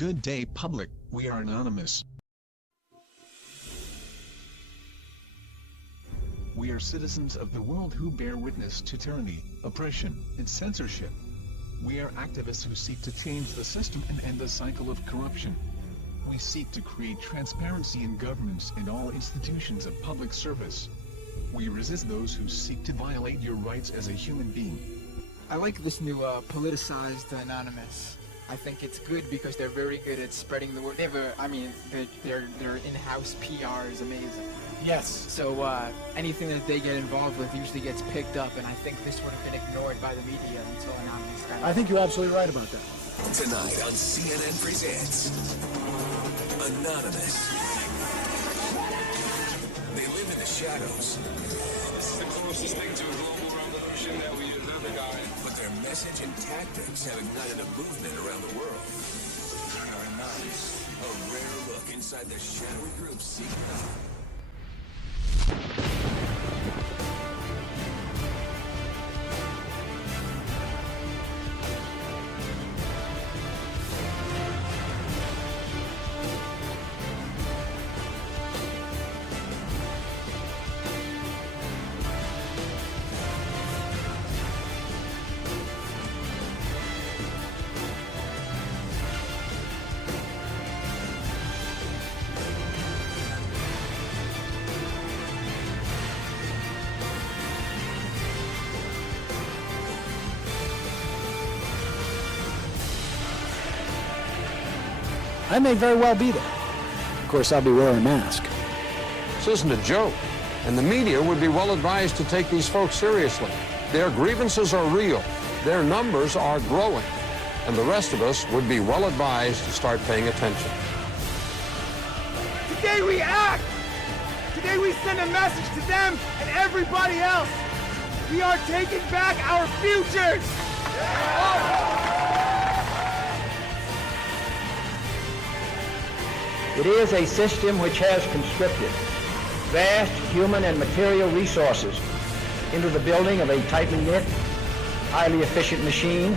Good day, public. We are anonymous. We are citizens of the world who bear witness to tyranny, oppression, and censorship. We are activists who seek to change the system and end the cycle of corruption. We seek to create transparency in governments and all institutions of public service. We resist those who seek to violate your rights as a human being. I like this new politicized Anonymous. I think it's good because they're very good at spreading the word. Their in-house PR is amazing. Yes. So anything that they get involved with usually gets picked up, and I think this would have been ignored by the media until Anonymous got I think you're absolutely right about that. Tonight on CNN Presents Anonymous. They live in the shadows. This is the closest thing to a global revolution that we have ever gotten. But their message and tactics have ignited a movement around the world. Anonymous, a rare look inside the shadowy group's secret life. I may very well be there. Of course, I'll be wearing a mask. This isn't a joke, and the media would be well advised to take these folks seriously. Their grievances are real, their numbers are growing, and the rest of us would be well advised to start paying attention. Today we act! Today we send a message to them and everybody else! We are taking back our futures! It is a system which has conscripted vast human and material resources into the building of a tightly knit, highly efficient machine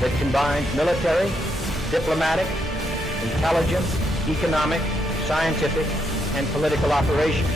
that combines military, diplomatic, intelligence, economic, scientific, and political operations.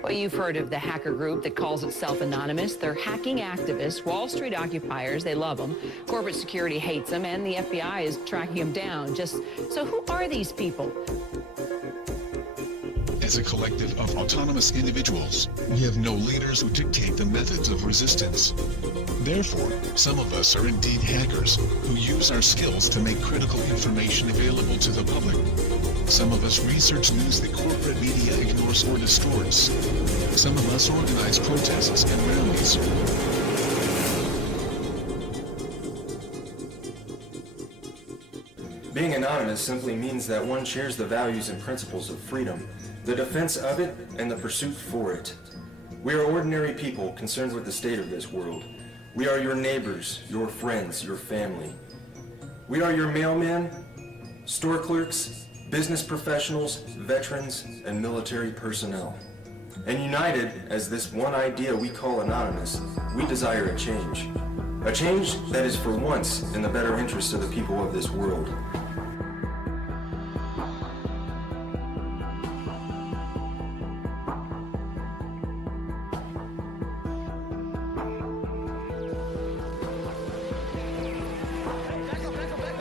Well, you've heard of the hacker group that calls itself Anonymous. They're hacking activists, Wall Street occupiers. They love them. Corporate security hates them, and the FBI is tracking them down. So who are these people? As a collective of autonomous individuals, we have no leaders who dictate the methods of resistance. Therefore, some of us are indeed hackers, who use our skills to make critical information available to the public. Some of us research news that corporate media ignores or distorts. Some of us organize protests and rallies. Being anonymous simply means that one shares the values and principles of freedom, the defense of it, and the pursuit for it. We are ordinary people concerned with the state of this world. We are your neighbors, your friends, your family. We are your mailmen, store clerks, business professionals, veterans, and military personnel. And united as this one idea we call Anonymous, we desire a change. A change that is for once in the better interest of the people of this world.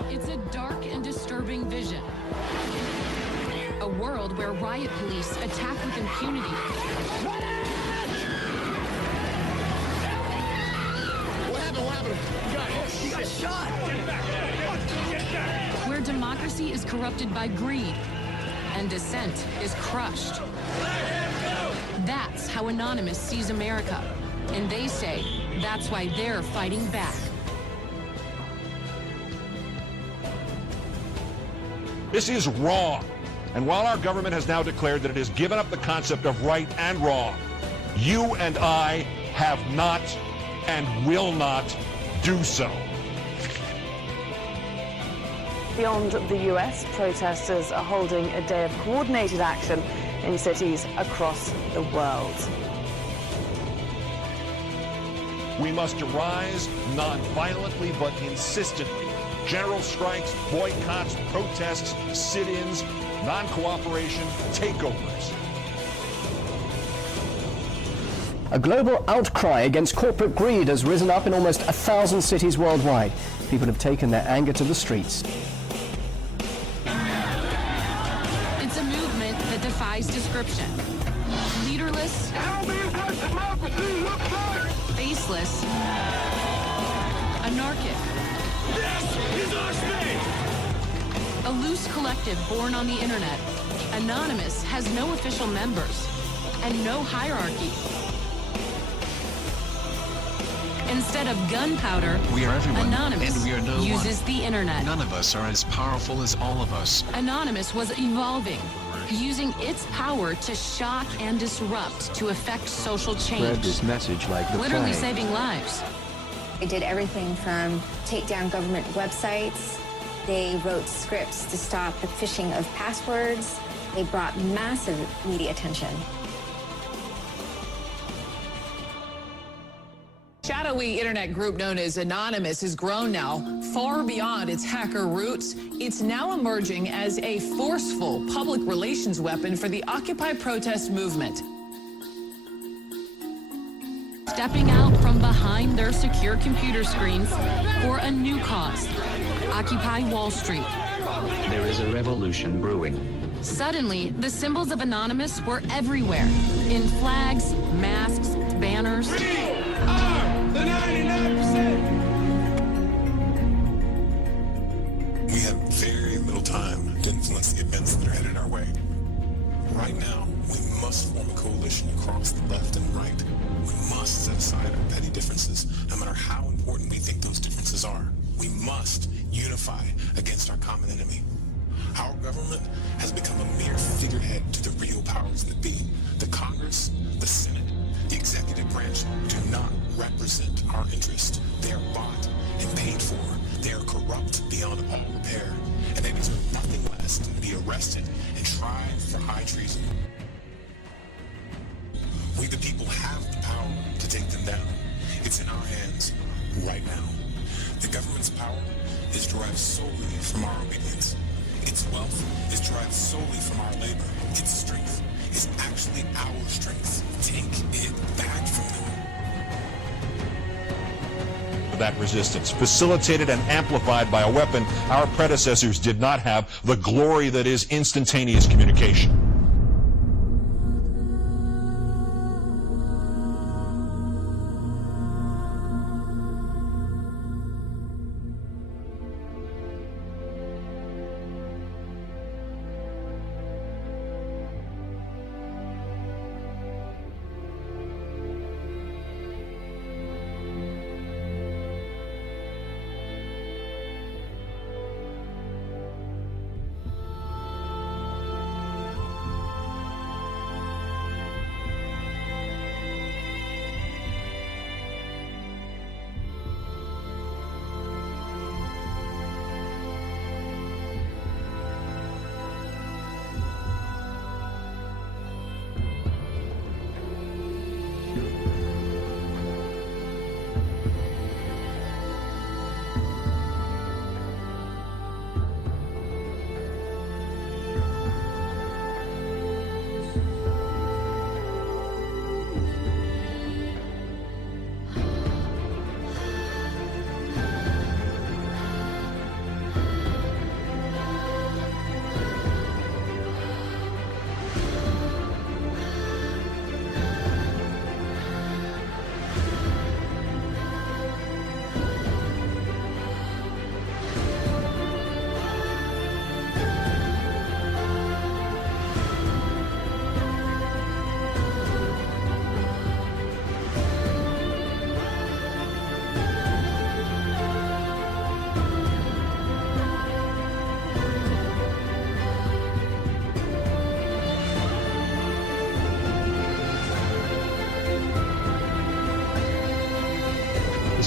It's a dark and disturbing vision. A world where riot police attack with impunity. know what happened. He got shot. Get back. Get back. Where democracy is corrupted by greed and dissent is crushed. That's how Anonymous sees America. And they say that's why they're fighting back. This is wrong. And while our government has now declared that it has given up the concept of right and wrong, you and I have not and will not do so. Beyond the US, protesters are holding a day of coordinated action in cities across the world. We must arise non-violently but insistently. General strikes, boycotts, protests, sit-ins, non-cooperation, takeovers. A global outcry against corporate greed has risen up in almost 1,000 cities worldwide. People have taken their anger to the streets. It's a movement that defies description. Leaderless, faceless, anarchic. This is our state! A loose collective born on the internet. Anonymous has no official members and no hierarchy. Instead of gunpowder, We are everyone, Anonymous and we are no uses one. the internet. None of us are as powerful as all of us. Anonymous was evolving, using its power to shock and disrupt to affect social change. Spread this message like the Literally plague. saving lives. They did everything from take down government websites. They wrote scripts to stop the phishing of passwords. They brought massive media attention. Shadowy internet group known as Anonymous has grown now far beyond its hacker roots. It's now emerging as a forceful public relations weapon for the Occupy protest movement. Stepping out from behind their secure computer screens for a new cause. Occupy Wall Street. There is a revolution brewing. Suddenly, the symbols of Anonymous were everywhere. In flags, masks, banners. The 99%! We have very little time to influence the events that are headed our way. Right now, we must form a coalition across the left and right. We must set aside our petty differences, no matter how important we think those differences are. We must unify against our common enemy. Our government has become a mere figurehead to the real powers that be. The Congress, the Senate, the executive branch do not represent our interest. They are bought and paid for. They are corrupt beyond all repair, and they deserve nothing less than to be arrested and tried for high treason. We the people have the power to take them down. It's in our hands right now. The government's power is derived solely from our obedience. Its wealth is derived solely from our labor. Its strength is actually our strength. Take it back from them. That resistance, facilitated and amplified by a weapon our predecessors did not have, the glory that is instantaneous communication.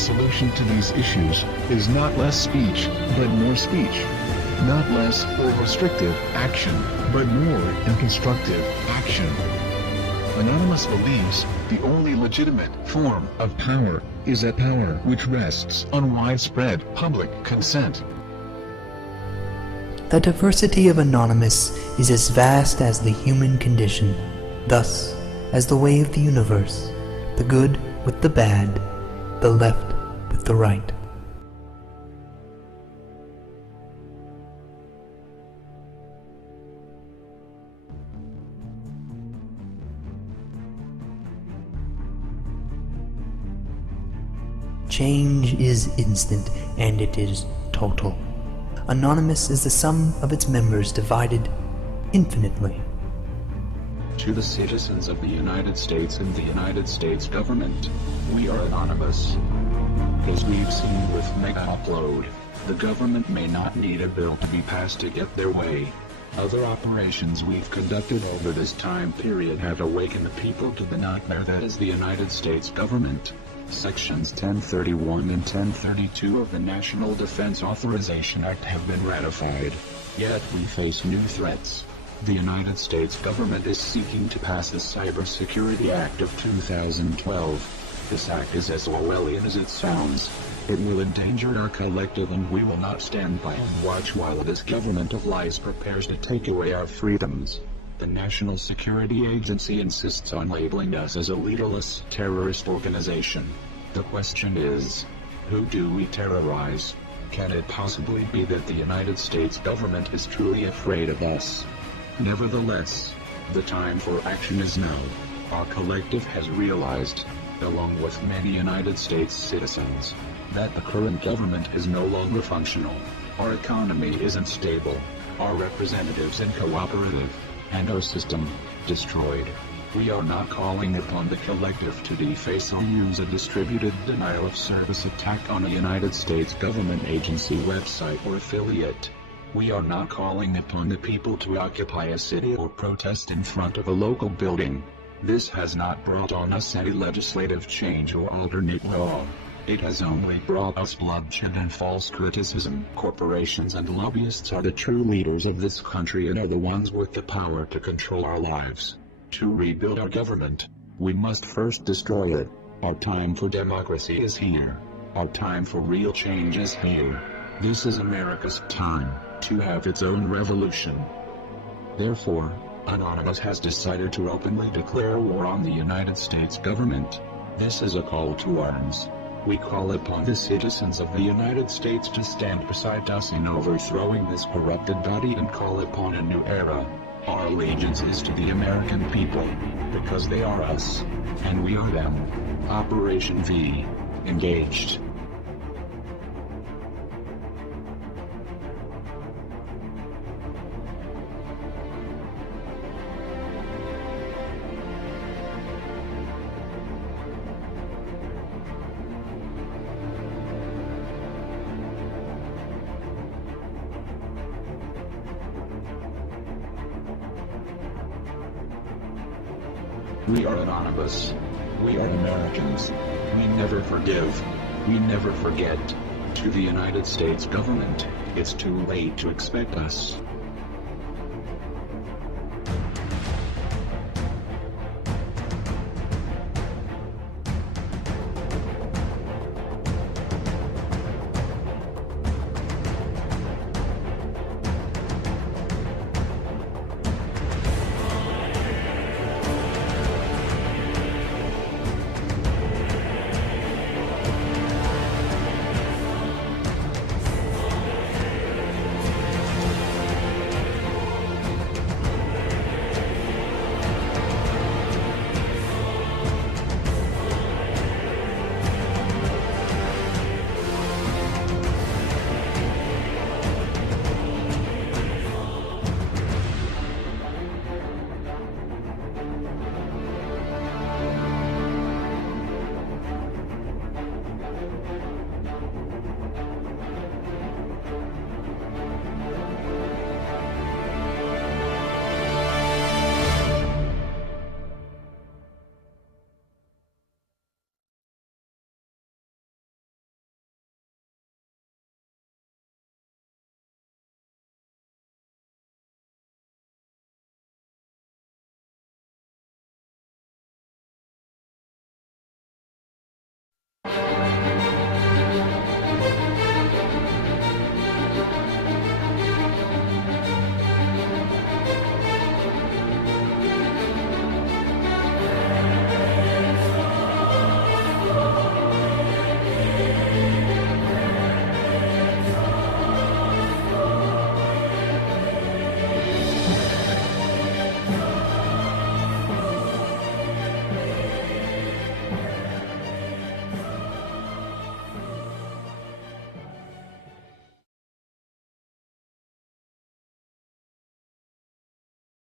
solution to these issues is not less speech, but more speech. Not less or restrictive action, but more and constructive action. Anonymous believes the only legitimate form of power is a power which rests on widespread public consent. The diversity of Anonymous is as vast as the human condition, thus, as the way of the universe, the good with the bad, the left with the right. Change is instant, and it is total. Anonymous is the sum of its members divided infinitely. To the citizens of the United States and the United States government, we are anonymous. As we've seen with Mega Upload, the government may not need a bill to be passed to get their way. Other operations we've conducted over this time period have awakened the people to the nightmare that is the United States government. Sections 1031 and 1032 of the National Defense Authorization Act have been ratified. Yet we face new threats. The United States government is seeking to pass the Cybersecurity Act of 2012. This act is as Orwellian as it sounds. It will endanger our collective, and we will not stand by and watch while this government of lies prepares to take away our freedoms. The National Security Agency insists on labeling us as a leaderless terrorist organization. The question is, who do we terrorize? Can it possibly be that the United States government is truly afraid of us? Nevertheless, the time for action is now. Our collective has realized, along with many United States citizens, that the current government is no longer functional. Our economy isn't stable, our representatives uncooperative, and our system destroyed. We are not calling upon the collective to deface or use a distributed denial of service attack on a United States government agency, website, or affiliate. We are not calling upon the people to occupy a city or protest in front of a local building. This has not brought on us any legislative change or alternate law. It has only brought us bloodshed and false criticism. Corporations and lobbyists are the true leaders of this country and are the ones with the power to control our lives. To rebuild our government, we must first destroy it. Our time for democracy is here. Our time for real change is here. This is America's time to have its own revolution. Therefore, Anonymous has decided to openly declare war on the United States government. This is a call to arms. We call upon the citizens of the United States to stand beside us in overthrowing this corrupted body and call upon a new era. Our allegiance is to the American people, because they are us, and we are them. Operation V. Engaged. We are Anonymous. We are Americans. We never forgive. We never forget. To the United States government, it's too late to expect us.